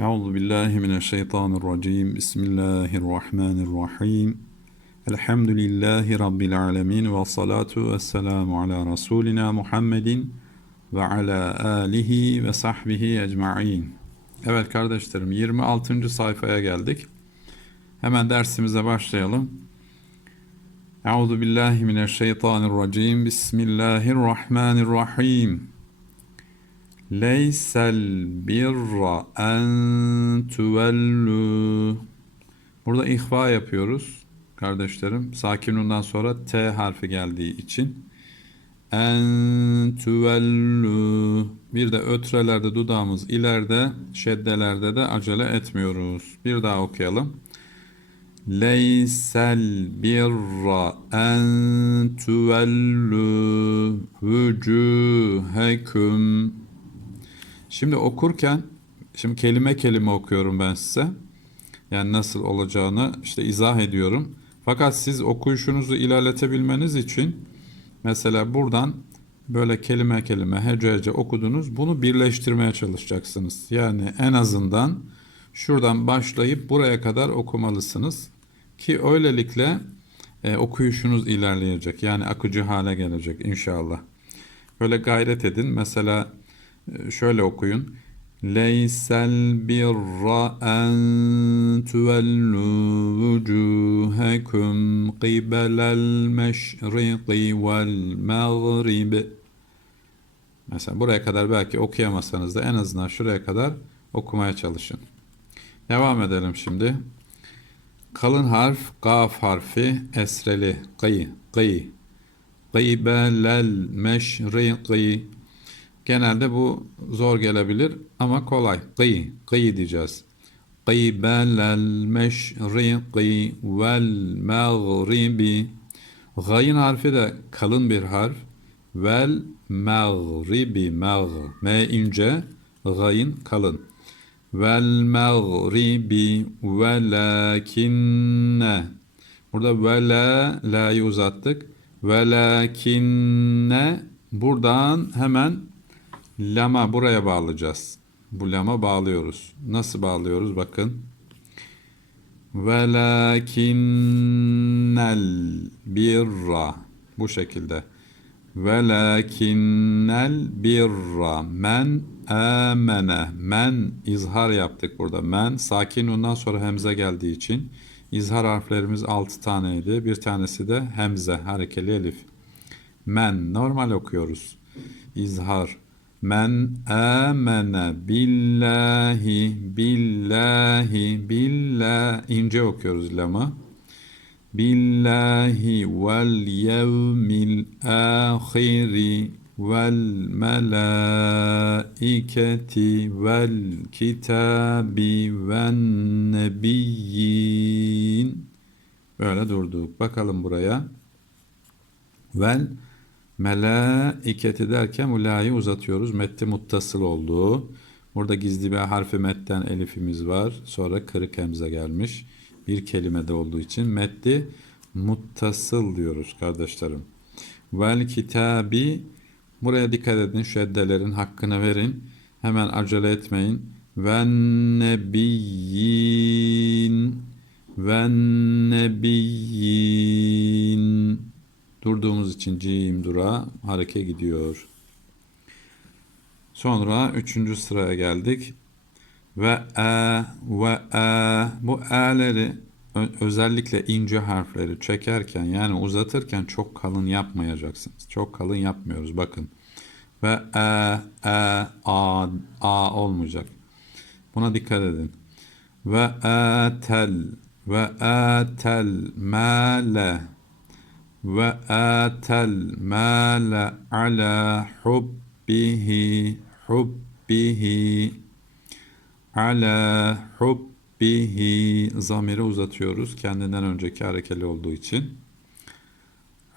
Euzu billahi mineşşeytanirracim. Bismillahirrahmanirrahim. Elhamdülillahi rabbil alamin ve salatu vesselamu ala rasulina Muhammedin ve ala alihi ve sahbihi ecmaîn. Evet kardeşlerim 26. sayfaya geldik. Hemen dersimize başlayalım. Euzu billahi mineşşeytanirracim. Bismillahirrahmanirrahim. Leysel birra en tuvellu. Burada ihva yapıyoruz kardeşlerim. Sakinundan sonra T harfi geldiği için. En tuvellu. Bir de ötrelerde dudağımız ileride, şeddelerde de acele etmiyoruz. Bir daha okuyalım. Leysel birra en tuvellu vücuhekum Şimdi okurken, şimdi kelime kelime okuyorum ben size. Yani nasıl olacağını işte izah ediyorum. Fakat siz okuyuşunuzu ilerletebilmeniz için mesela buradan böyle kelime kelime hece hece okudunuz. Bunu birleştirmeye çalışacaksınız. Yani en azından şuradan başlayıp buraya kadar okumalısınız. Ki öylelikle e, okuyuşunuz ilerleyecek. Yani akıcı hale gelecek inşallah. Böyle gayret edin. Mesela şöyle okuyun. Leysel birra en tuvellu vucuhekum qibelel meşriqi vel mağrib. Mesela buraya kadar belki okuyamasanız da en azından şuraya kadar okumaya çalışın. Devam edelim şimdi. Kalın harf gaf harfi esreli gıy gıy. Qibelel meşriqi Genelde bu zor gelebilir ama kolay. Gıy, gıy diyeceğiz. Qibelel meşriqi vel mağribi. Gayın harfi de kalın bir harf. Vel mağribi, mağ. M ince, gayın kalın. Vel mağribi velakinne. Burada vela, la'yı uzattık. Velakinne buradan hemen Lama buraya bağlayacağız. Bu lama bağlıyoruz. Nasıl bağlıyoruz? Bakın. Velakinnel birra. Bu şekilde. Velakinnel birra. Men amene. Men izhar yaptık burada. Men sakin ondan sonra hemze geldiği için izhar harflerimiz 6 taneydi. Bir tanesi de hemze harekeli elif. Men normal okuyoruz. İzhar Men amene billahi billahi billah ince okuyoruz lama. Billahi vel yevmil ahiri vel melaiketi vel kitabi ven nebiyyin Böyle durduk. Bakalım buraya. Vel Melaiketi derken ula'yı uzatıyoruz. Metti muttasıl olduğu. Burada gizli bir harfi metten elifimiz var. Sonra kırık hemze gelmiş. Bir kelimede olduğu için metti muttasıl diyoruz kardeşlerim. Vel kitabi buraya dikkat edin. Şeddelerin hakkını verin. Hemen acele etmeyin. Ve nebiyyin ve nebiyyin Durduğumuz için cim dura hareke gidiyor. Sonra üçüncü sıraya geldik. Ve e ve e bu e'leri özellikle ince harfleri çekerken yani uzatırken çok kalın yapmayacaksınız. Çok kalın yapmıyoruz bakın. Ve e e a a olmayacak. Buna dikkat edin. Ve e tel ve e tel male ve atel mâle ala hubbihi hubbihi ala hubbihi. Zamiri uzatıyoruz kendinden önceki harekeli olduğu için.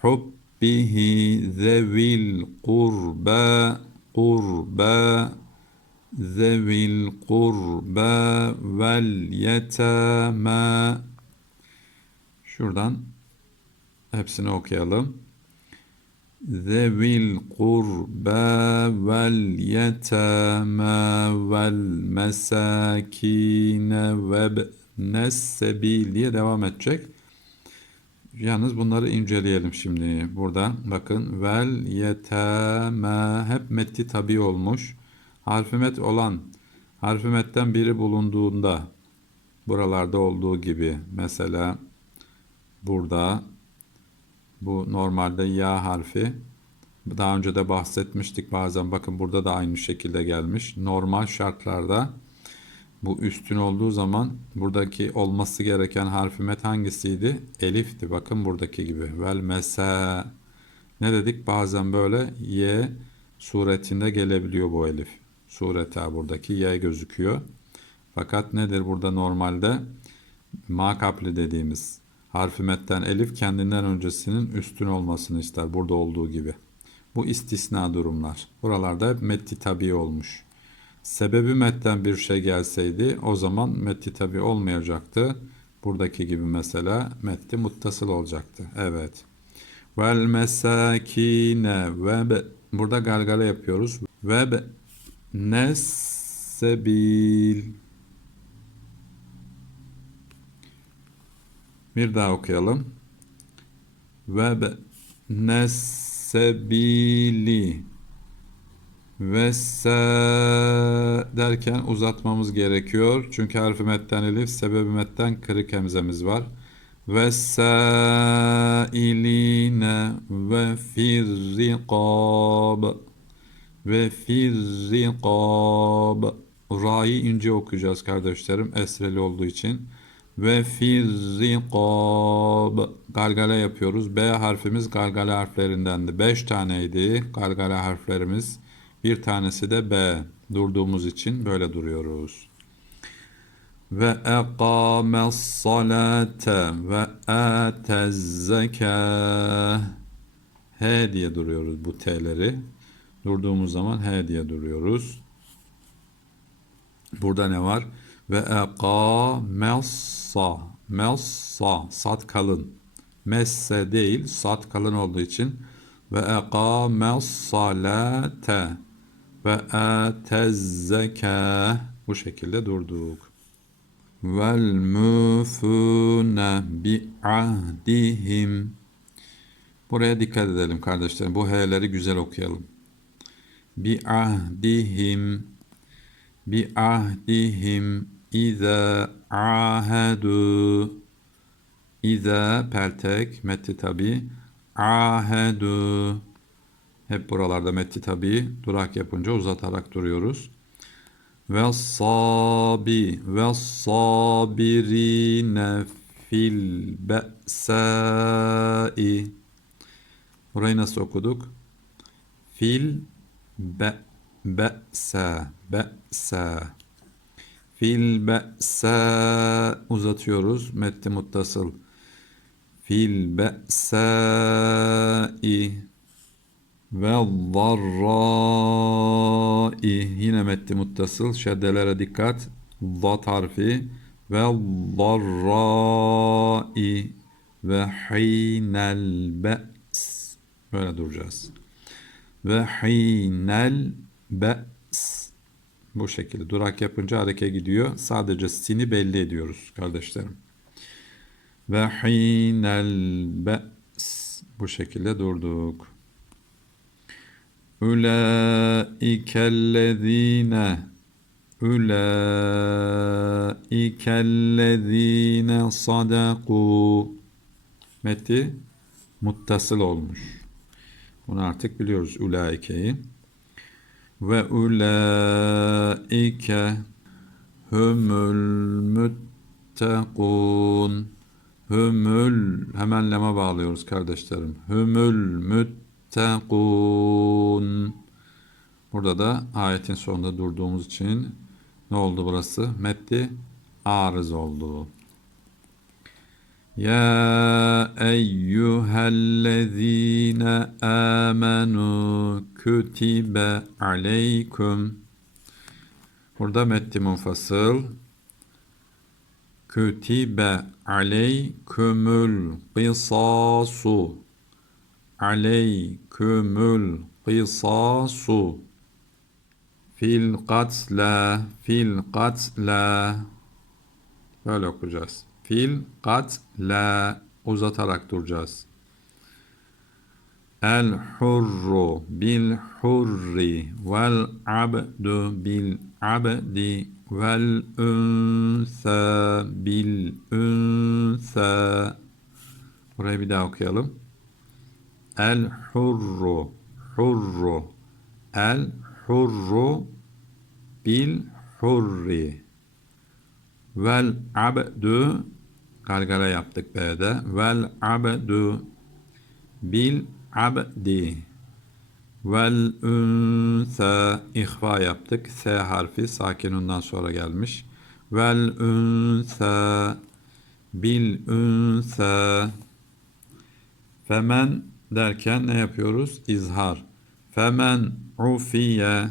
Hubbihi zevil kurba kurba. Zevil kurba vel yetama şuradan Hepsini okuyalım. Zevil kurba vel yetama vel mesakine ve nessebil diye devam edecek. Yalnız bunları inceleyelim şimdi. Burada bakın vel yetama hep metti tabi olmuş. Harfi met olan harfi metten biri bulunduğunda buralarda olduğu gibi mesela burada bu normalde ya harfi daha önce de bahsetmiştik bazen bakın burada da aynı şekilde gelmiş. Normal şartlarda bu üstün olduğu zaman buradaki olması gereken harfi met hangisiydi? Elifti. Bakın buradaki gibi. Vel mesa. Ne dedik? Bazen böyle y suretinde gelebiliyor bu elif. Sureta buradaki y gözüküyor. Fakat nedir burada normalde? Ma kapli dediğimiz harfi metten elif kendinden öncesinin üstün olmasını ister. Burada olduğu gibi. Bu istisna durumlar. Buralarda hep metti tabi olmuş. Sebebi metten bir şey gelseydi o zaman metti tabi olmayacaktı. Buradaki gibi mesela metti muttasıl olacaktı. Evet. Vel mesakine ve be. Burada galgala yapıyoruz. Ve be. Bir daha okuyalım. Ve be. Nessebili ve derken uzatmamız gerekiyor. Çünkü harfi metten elif, sebebi metten kırık hemzemiz var. Ve iline ve firriqab ve firriqab Ra'yı ince okuyacağız kardeşlerim esreli olduğu için. Ve firriqab Galgala yapıyoruz. B harfimiz galgala harflerindendi. 5 taneydi galgala harflerimiz. Bir tanesi de B. Durduğumuz için böyle duruyoruz. Ve eqames salate ve zekâh. H diye duruyoruz bu T'leri. Durduğumuz zaman H diye duruyoruz. Burada ne var? Ve eqamessa. Messa. Sat kalın. Messe değil. Sat kalın olduğu için. Ve eqames salate ve atezzeka bu şekilde durduk. Vel mufune bi ahdihim Buraya dikkat edelim kardeşlerim. Bu H'leri güzel okuyalım. Bi ahdihim bi ahdihim İza ahadu. İza peltek metti tabi. Ahedu hep buralarda metti tabi. Durak yapınca uzatarak duruyoruz. Ve sabi ve sabirine fil be'sai Burayı nasıl okuduk? Fil be be'sa be'sa Fil be'sa uzatıyoruz. Metti muttasıl. Fil be'sai ve zarrai. Yine metti muttasıl. Şeddelere dikkat. Zat harfi ve zarrai ve hinel be's. Böyle duracağız. Ve hinel be's bu şekilde. Durak yapınca hareket gidiyor. Sadece sini belli ediyoruz kardeşlerim. Ve hinel be's. Bu şekilde durduk. Ülaikellezine Ülaikellezine sadaku Meti muttasıl olmuş. Bunu artık biliyoruz ulaikeyi. Ve ulaike humul muttakun Hümül hemen lema bağlıyoruz kardeşlerim. Müttakun tettekûn. Burada da ayetin sonunda durduğumuz için ne oldu burası? Metti arız oldu. Ya eyyühellezine amenu kütibe aleyküm. Burada metti munfasıl. Kütibe aleykümül kısasu aleykümül kısasu fil katla fil katla böyle okuyacağız. Fil katla uzatarak duracağız. El hurru bil hurri vel abdu bil abdi vel unsa bil unsa Burayı bir daha okuyalım. El hurru hurru el hurru bil hurri vel abdu galgala yaptık B'de vel abdu bil abdi vel unsa ihva yaptık. S harfi sakinundan sonra gelmiş. Vel unsa bil unsa Femen derken ne yapıyoruz? İzhar. Femen ufiye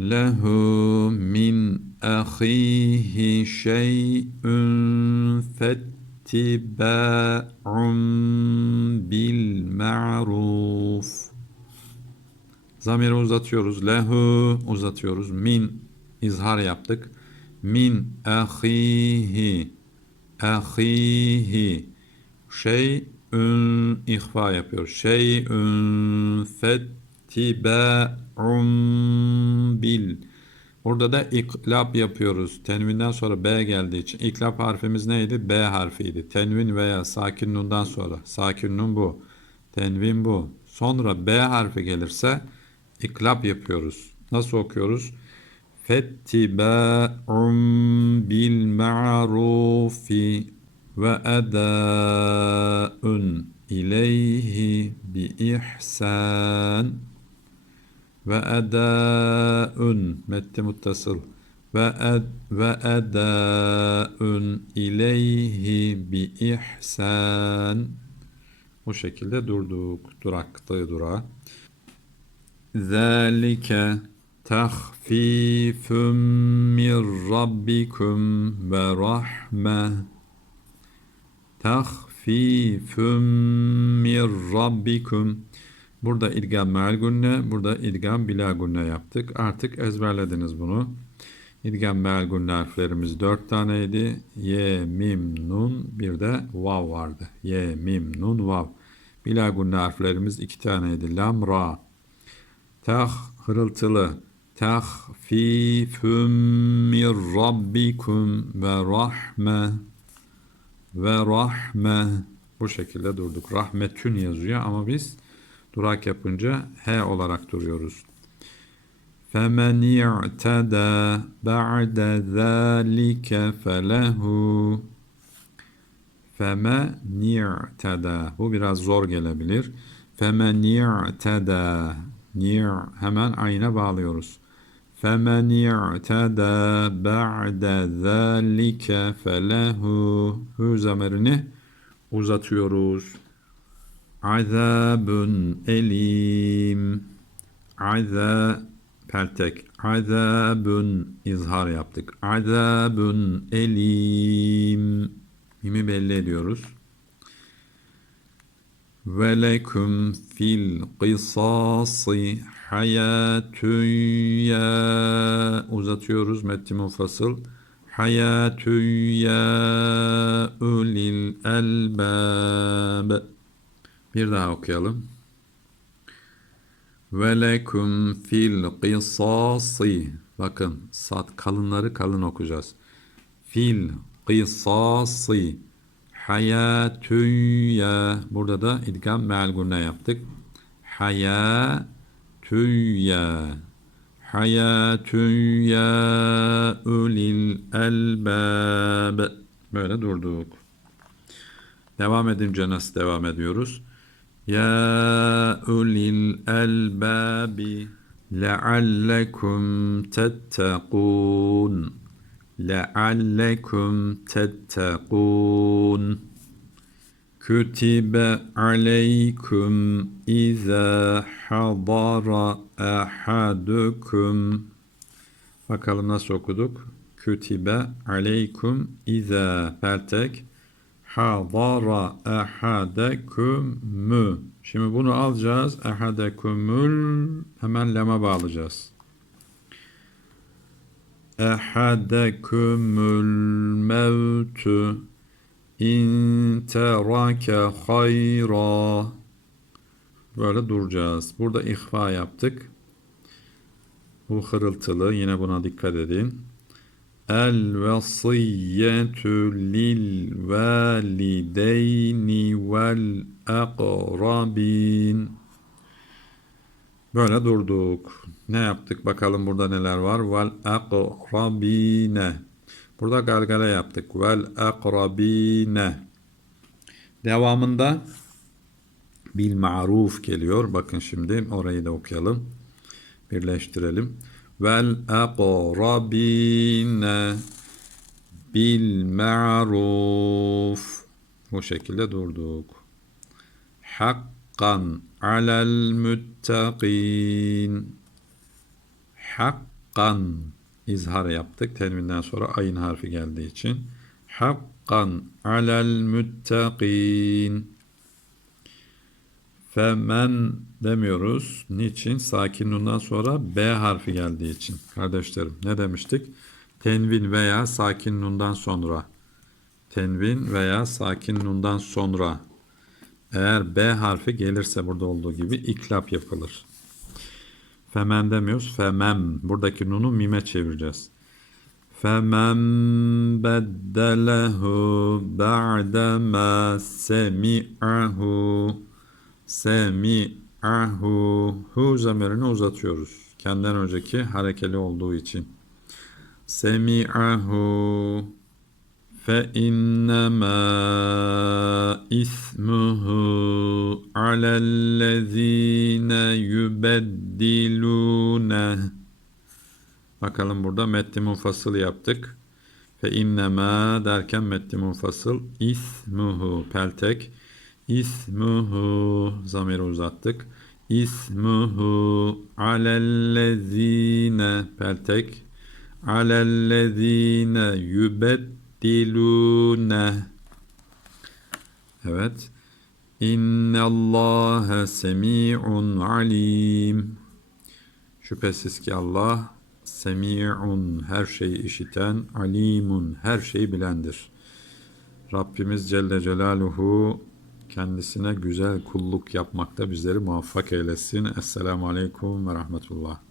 lehu min ahihi şey'ün fettiba'un ma'ruf. Zamiri uzatıyoruz. Lehu uzatıyoruz. Min izhar yaptık. Min ahihi ahihi şey'ün ihfa yapıyoruz. Şey'ün fettiba'un bil Burada da iklap yapıyoruz. Tenvinden sonra B geldiği için. İklap harfimiz neydi? B harfiydi. Tenvin veya sakin nundan sonra. Sakin nun bu. Tenvin bu. Sonra B harfi gelirse iklap yapıyoruz. Nasıl okuyoruz? Fettiba'un bil ma'rufi ve edâ'un ileyhi bi ihsan ve edâ'un metti muttasıl ve ed ve edâ'un ileyhi bi ihsan bu şekilde durduk duraktığı dura zâlike tahfifun min rabbikum ve rahme tahfifun min rabbikum Burada idgam meal gunne, burada idgam bila gunne yaptık. Artık ezberlediniz bunu. Meal gunne harflerimiz dört taneydi. Ye, mim, nun, bir de vav vardı. Ye, mim, nun, vav. Bila gunne harflerimiz iki taneydi. Lam, ra. Tah, hırıltılı. Tahfifun min rabbikum ve rahme ve rahme. Bu şekilde durduk. Rahmetün yazıyor ama biz Durak yapınca H olarak duruyoruz. فَمَنْ اِعْتَدَى بَعْدَ ذَٰلِكَ فَلَهُ فَمَنْ اِعْتَدَى Bu biraz zor gelebilir. فَمَنْ اِعْتَدَى Ni'r hemen ayna bağlıyoruz. فَمَنْ اِعْتَدَى بَعْدَ ذَٰلِكَ فَلَهُ Hu zamerini uzatıyoruz. Azabun elim. Aza peltek. Azabun izhar yaptık. Azabun elim. Mimi belli ediyoruz. Ve lekum fil kısası hayatun ya uzatıyoruz metni mufasıl. Hayatun ya ulil elbab. Bir daha okuyalım. Ve lekum fil kısası. Bakın sat kalınları kalın okuyacağız. Fil kısası. Hayatüye. Burada da idgam meal gunne yaptık. Hayatüye. Hayatüye ulil elbab. Böyle durduk. Devam edince nasıl devam ediyoruz? Ya ulil elbabi leallekum tettekun leallekum tettekun Kütibe aleykum izâ hadara ahadukum. Bakalım nasıl okuduk? Kütibe aleykum izâ peltek Hadara ehadekümü. Şimdi bunu alacağız. Ehadekümül hemen lema bağlayacağız. Ehadekümül mevtü in terake hayra. Böyle duracağız. Burada ihfa yaptık. Bu hırıltılı. Yine buna dikkat edin. El vasiyyetu lil valideyni vel akrabin. Böyle durduk. Ne yaptık? Bakalım burada neler var. Vel akrabine. Burada galgala yaptık. Vel akrabine. Devamında bil ma'ruf geliyor. Bakın şimdi orayı da okuyalım. Birleştirelim. Vel akrabine bil ma'ruf. Bu şekilde durduk. Hakkan alel muttaqin. Hakkan izhar yaptık. Tenvinden sonra ayın harfi geldiği için. Hakkan alel muttaqin. Femen demiyoruz. Niçin? Sakin nundan sonra B harfi geldiği için. Kardeşlerim ne demiştik? Tenvin veya sakin nundan sonra. Tenvin veya sakin nundan sonra. Eğer B harfi gelirse burada olduğu gibi iklap yapılır. Femen demiyoruz. Femem. Buradaki nunu mime çevireceğiz. Femen beddelehu ba'dema semi'ahu Semi'ahu hu zamirini uzatıyoruz. Kendinden önceki harekeli olduğu için. Semi'ahu fe innema ismuhu alellezine yubeddilune Bakalım burada metni munfasıl yaptık. Fe innema derken metni munfasıl ismuhu peltek İsmuhu zamiri uzattık. İsmuhu alellezine peltek alellezine yubeddilune Evet. İnnallâhe semi'un alim. Şüphesiz ki Allah semi'un her şeyi işiten, alimun her şeyi bilendir. Rabbimiz Celle Celaluhu kendisine güzel kulluk yapmakta bizleri muvaffak eylesin. Esselamu Aleyküm ve Rahmetullah.